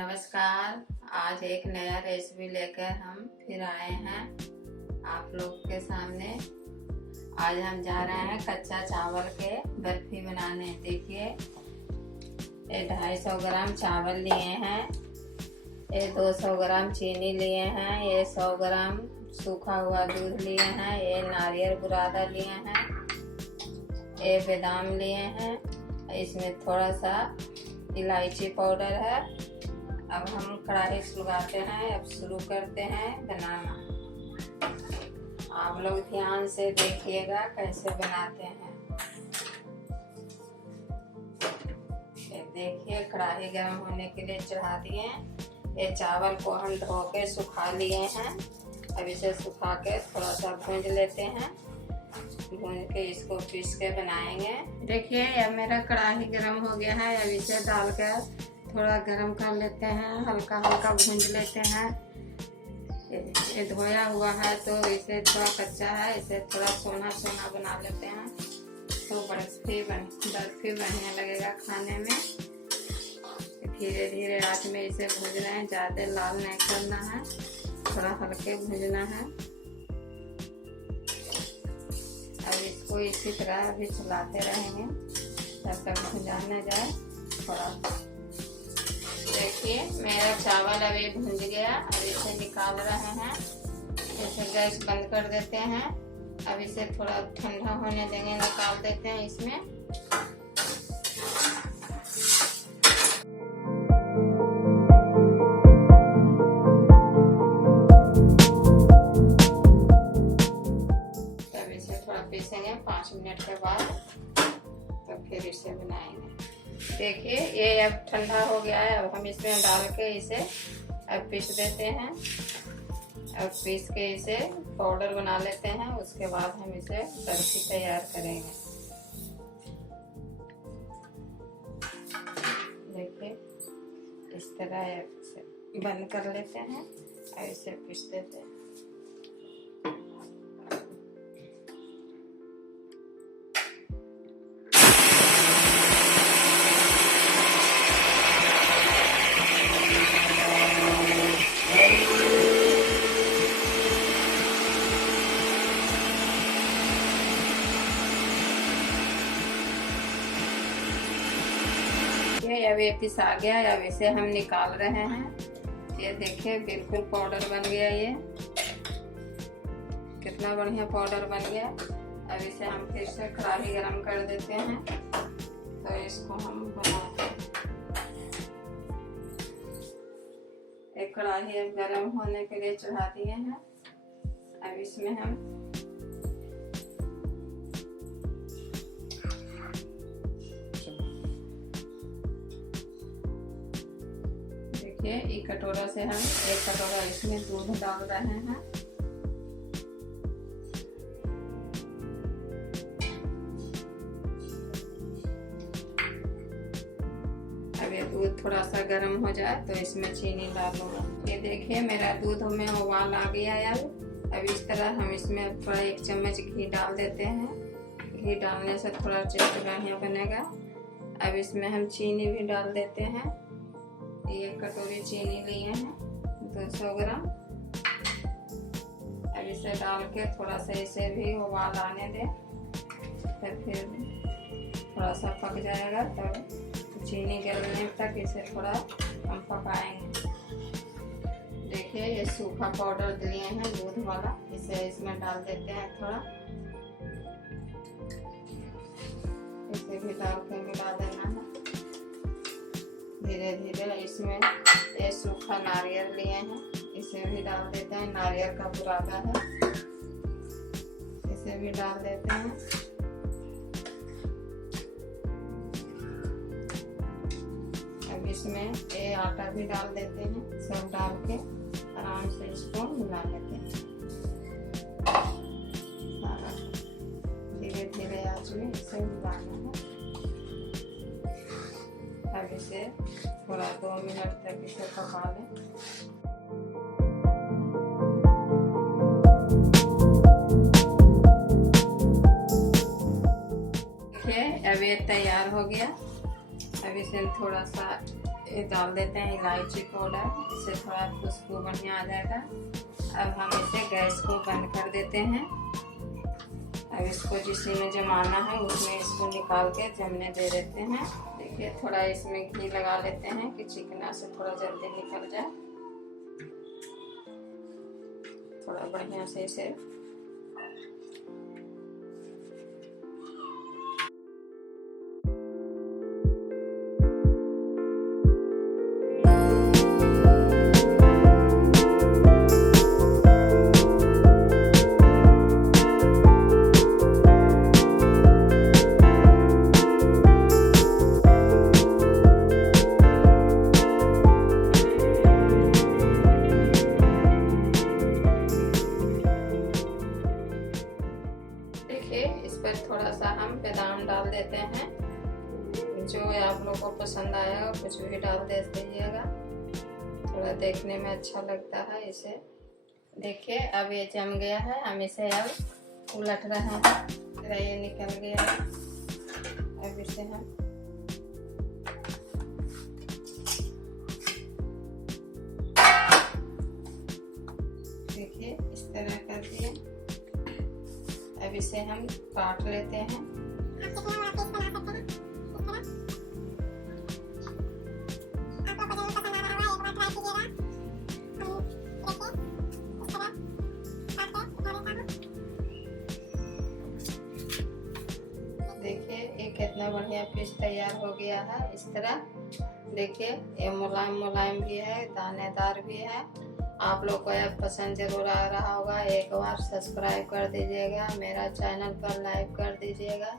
नमस्कार। आज एक नया रेसिपी लेकर हम फिर आए हैं आप लोग के सामने। आज हम जा रहे हैं कच्चा चावल के बर्फी बनाने। देखिए, ये 250 ग्राम चावल लिए हैं, ये 200 ग्राम चीनी लिए हैं, ये 100 ग्राम सूखा हुआ दूध लिए हैं, ये नारियल बुरादा लिए हैं, ये बादाम लिए हैं, इसमें थोड़ा सा इलायची पाउडर है। अब हम कढ़ाई सुलगाते हैं। अब शुरू करते हैं बनाना। आप लोग ध्यान से देखिएगा कैसे बनाते हैं। देखिए, कढ़ाई गर्म होने के लिए चढ़ा दिए। ये चावल को हम धो के सुखा लिए हैं। अब इसे सुखा के थोड़ा सा भूंज लेते हैं। भूंज के इसको पीस के बनाएंगे। देखिए, अब मेरा कढ़ाई गर्म हो गया है। अब इसे डाल कर थोड़ा गरम कर लेते हैं, हल्का हल्का भूंज लेते हैं। ये धोया हुआ है तो इसे थोड़ा कच्चा है, इसे थोड़ा सोना सोना बना लेते हैं तो बर्फी बढ़िया लगेगा खाने में। धीरे धीरे आंच में इसे भूंजना है, ज़्यादा लाल नहीं करना है, थोड़ा हल्के भूंजना है। अब इसको इसी तरह भी चलाते रहेंगे जब तक भुना न जाए थोड़ा। देखिए, मेरा चावल अभी भुन गया। अब इसे निकाल रहे हैं। इसे गैस बंद कर देते हैं। अब इसे थोड़ा ठंडा होने देंगे, निकाल देते हैं इसमें। तब इसे थोड़ा पीसेंगे 5 मिनट के बाद, तो फिर इसे बनाएंगे। देखिए, ये अब ठंडा हो गया है। अब हम इसमें डाल के इसे अब पीस देते हैं। अब पीस के इसे पाउडर बना लेते हैं। उसके बाद हम इसे बर्फी तैयार करेंगे। देखिए, इस तरह इसे बंद कर लेते हैं और इसे पीस देते हैं। अब ये पीस आ गया। अब इसे हम निकाल रहे हैं। ये देखिए, बिल्कुल पाउडर बन गया। ये कितना बढ़िया पाउडर बन गया। अब इसे हम फिर से कढ़ाई गरम कर देते हैं तो इसको हम बनाते हैं। एक कढ़ाई अब गरम होने के लिए चढ़ा दिए हैं। अब इसमें हम एक कटोरा से हम 1 कटोरा इसमें दूध डाल रहे हैं। अब ये दूध थोड़ा सा गर्म हो जाए तो इसमें चीनी डालूंगा। ये देखिए, मेरा दूध में उबाल आ गया है। अब इस तरह हम इसमें थोड़ा 1 चम्मच घी डाल देते हैं। घी डालने से थोड़ा टेस्ट बढ़िया बनेगा। अब इसमें हम चीनी भी डाल देते हैं। 1 कटोरी चीनी लिए हैं, 200 ग्राम। अब इसे डाल के थोड़ा सा इसे भी उबाल आने दें, तो फिर थोड़ा सा पक जाएगा। तब चीनी गलने तक इसे थोड़ा हम पकाएंगे। देखिए, ये सूखा पाउडर लिए हैं दूध वाला, इसे इसमें डाल देते हैं थोड़ा। इसे भी डाल के मिला देना है धीरे धीरे। इसमें ये सूखा नारियल लिए हैं, इसे भी डाल देते हैं। नारियल का बुरादा है, इसे भी डाल देते हैं। अब इसमें ये आटा भी डाल देते हैं। सब डाल के आराम से इसको मिला लेते हैं। धीरे धीरे आंच में इसे मिलाना है। अब इसे थोड़ा 2 मिनट तक इसे पका लें। देखिए, अब ये तैयार हो गया। अब इसे थोड़ा सा ये डाल देते हैं इलायची पाउडर, इससे थोड़ा खुशबू बढ़िया आ जाएगा। अब हम इसे गैस को बंद कर देते हैं। अब इसको जिसमें जमाना है उसमें इसको निकाल के जमने दे देते हैं। देखिए थोड़ा इसमें घी लगा लेते हैं कि चिकना से थोड़ा जल्दी निकल जाए। थोड़ा बढ़िया से इसे इस पर थोड़ा सा हम बादाम डाल देते हैं। जो आप लोगों को पसंद आएगा कुछ भी डाल दे दीजिएगा, थोड़ा देखने में अच्छा लगता है इसे। देखिए अब ये जम गया है, हम इसे अब उलट रहे हैं। ये निकल गया है, अब इसे हम देखिए इस तरह करके अब इसे हम काट लेते हैं। देखिए ये कितना बढ़िया पीस तैयार हो गया है। इस तरह देखिए ये मुलायम मुलायम भी है, दानेदार भी है। आप लोग को यह पसंद जरूर आ रहा होगा। एक बार सब्सक्राइब कर दीजिएगा, मेरा चैनल पर लाइक कर दीजिएगा।